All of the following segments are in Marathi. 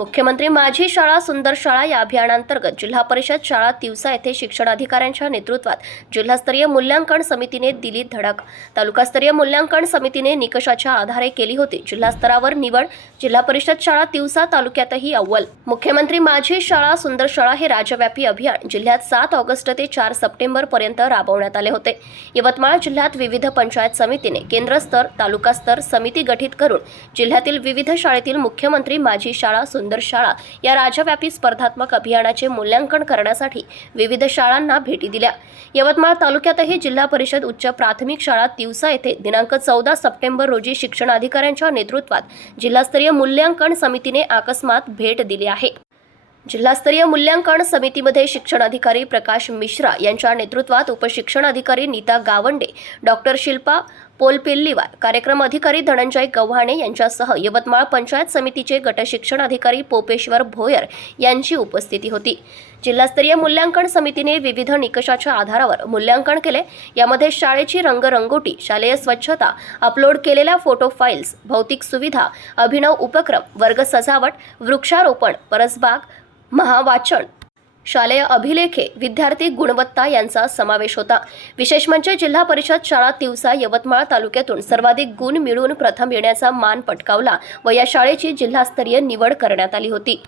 मुख्यमंत्री माझी शाळा सुंदर शाळा या अभियानांतर्गत जिल्हा परिषद शाळा तिवसा येथे शिक्षणाधिकाऱ्यांच्या नेतृत्वात जिल्हास्तरीय मूल्यांकन समितीने दिली धडक. तालुकास्तरीय मूल्यांकन समितीने निकषाच्या आधारे केली होती. जिल्हा स्तरावर निवड जिल्हा परिषद शाळा तिवसा तालुक्यातही अव्वल. मुख्यमंत्री माझी शाळा सुंदर शाळा हे राज्यव्यापी अभियान जिल्ह्यात सात ऑगस्ट ते चार सप्टेंबर पर्यंत राबवण्यात आले होते. यवतमाळ जिल्ह्यात विविध पंचायत समितीने केंद्रस्तर तालुकास्तर समिती गठीत करून जिल्ह्यातील विविध शाळेतील मुख्यमंत्री माझी शाळा सुंदर शाळा या राज्यव्यापी स्पर्धात्मक अभियानाचे मूल्यांकन करण्यासाठी विविध शाळांना भेटी दिल्या. यवतमाळ तालुक्यातही जिल्हा परिषद उच्च प्राथमिक शाळा तिवसा येथे दिनांक चौदा सप्टेंबर रोजी शिक्षणाधिकाऱ्यांच्या नेतृत्वात जिल्हास्तरीय मूल्यांकन समितीने अकस्मात भेट दिली आहे. जिल्हास्तरीय मूल्यांकन समितीमध्ये शिक्षणाधिकारी प्रकाश मिश्रा यांच्या नेतृत्वात उपशिक्षणाधिकारी नीता गावंडे डॉक्टर शिल्पा पोलपिल्लीवार कार्यक्रम अधिकारी धनंजय गव्हाणे यांच्यासह यवतमाळ पंचायत समितीचे गटशिक्षण अधिकारी पोपेश्वर भोयर यांची उपस्थिती होती. जिल्हास्तरीय मूल्यांकन समितीने विविध निकषाच्या आधारावर मूल्यांकन केले. यामध्ये शाळेची रंगरंगोटी शालेय स्वच्छता अपलोड केलेल्या फोटो फाईल्स भौतिक सुविधा अभिनव उपक्रम वर्ग सजावट वृक्षारोपण परसबाग महावाचन शालेय अभिलेखे विद्यार्थी गुणवत्ता यांचा समावेश होता. विशेष म्हणजे जिल्हा परिषद शाळा तिवसा यवतमाळ तालुक्यातून सर्वाधिक गुण मिळवून प्रथम येण्याचा मान पटकावला व या शाळेची जिल्हास्तरीय निवड करण्यात आली होती.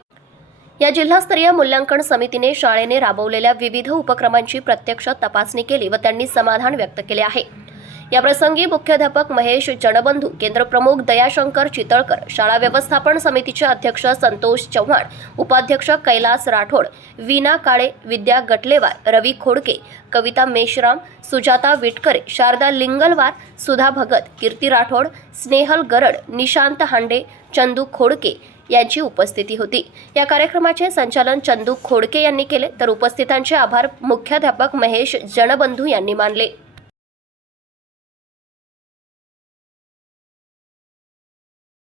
या जिल्हास्तरीय मूल्यांकन समितीने शाळेने राबवलेल्या विविध उपक्रमांची प्रत्यक्ष तपासणी केली व त्यांनी समाधान व्यक्त केले आहे. याप्रसंगी मुख्याध्यापक महेश जनबंधू केंद्रप्रमुख दयाशंकर चितळकर शाळा व्यवस्थापन समितीचे अध्यक्ष संतोष चव्हाण उपाध्यक्ष कैलास राठोड वीना काळे विद्या गटलेवार रवी खोडके कविता मेश्राम सुजाता विटकरे शारदा लिंगलवार सुधा भगत कीर्ती राठोड स्नेहल गरड निशांत हांडे चंदू खोडके यांची उपस्थिती होती. या कार्यक्रमाचे संचालन चंदू खोडके यांनी केले. तर उपस्थितांचे आभार मुख्याध्यापक महेश जनबंधू यांनी मानले.